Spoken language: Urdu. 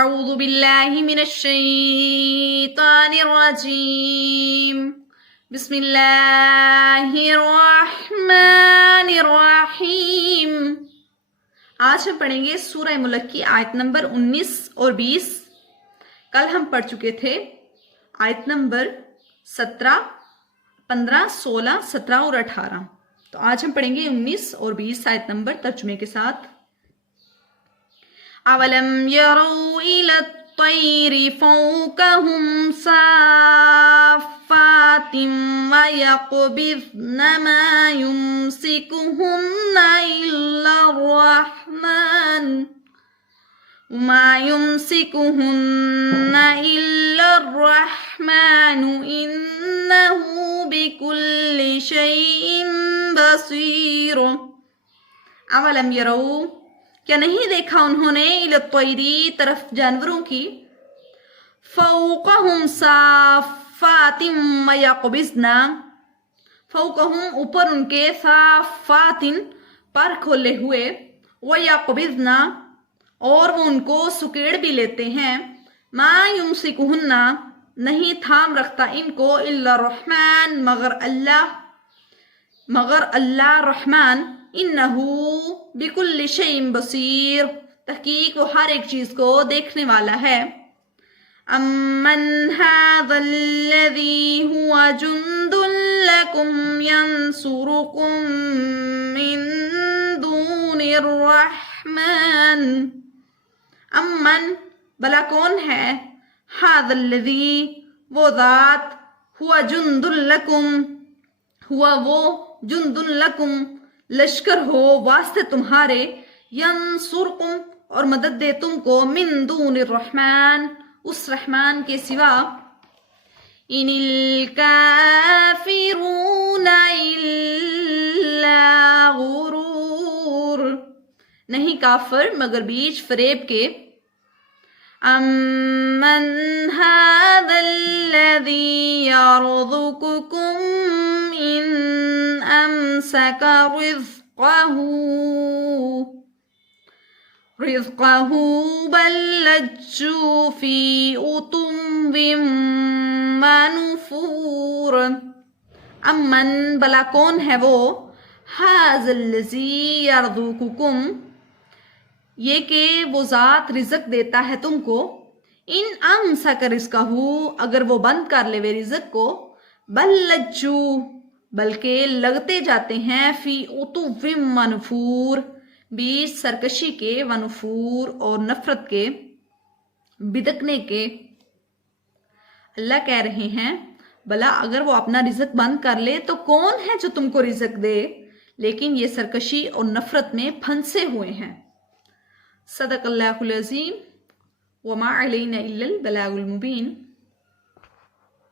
اعوذ باللہ من الشیطان الرجیم بسم اللہ الرحمن الرحیم۔ آج ہم پڑھیں گے سورہ ملک کی آیت نمبر 19 اور 20۔ کل ہم پڑھ چکے تھے آیت نمبر 17، 15، 16، 17 اور 18۔ تو آج ہم پڑھیں گے 19 اور 20 آیت نمبر ترجمے کے ساتھ۔ اولم يروا الى الطير فوقهم صافات ويقبضن ما يمسكهن الا الرحمن انه بكل شيء بصير۔ اولم يروا، کیا نہیں دیکھا انہوں نے الی الطیر، طرف جانوروں کی، فوقہم صافات ویقبضن، فوقہم اوپر ان کے، صافات پر کھولے ہوئے، ویقبضن اور وہ ان کو سکیڑ بھی لیتے ہیں، ما یمسکہن نہیں تھام رکھتا ان کو، الا الرحمن مگر اللہ رحمان، انہو بکل شیء بصیر، تحقیق وہ ہر ایک چیز کو دیکھنے والا ہے۔ امن ھذا الذی ھو جند لکم ینصرکم من دون الرحمن، امن بلا کون ہے، ھذا الذی وہ ذات، ھو جند لکم ہوا وہ، جند لکم لشکر ہو واسطے تمہارے، ینصرکم اور مدد دے تم کو، من دون الرحمن اس رحمان کے سوا، ان الکافرون الا غرور نہیں کافر مگر بیچ فریب کے۔ امن ھذا الذی یرزقکم ان امسک رزقہ بل لجوا فی عتو ونفور۔ امن بلا کون ہے وہ، ھذا الذی یرزقکم یہ کہ وہ ذات رزق دیتا ہے تم کو، ان امسک رزقہ اگر وہ بند کر لے وہ رزق کو، بل لجوا بلکہ لگتے جاتے ہیں، فی عتو ونفور بیچ سرکشی کے، ونفور اور نفرت کے، بدکنے کے۔ اللہ کہہ رہے ہیں بلا اگر وہ اپنا رزق بند کر لے تو کون ہے جو تم کو رزق دے، لیکن یہ سرکشی اور نفرت میں پھنسے ہوئے ہیں۔ صدق اللہ العظیم، وما علینا الا البلاغ المبین۔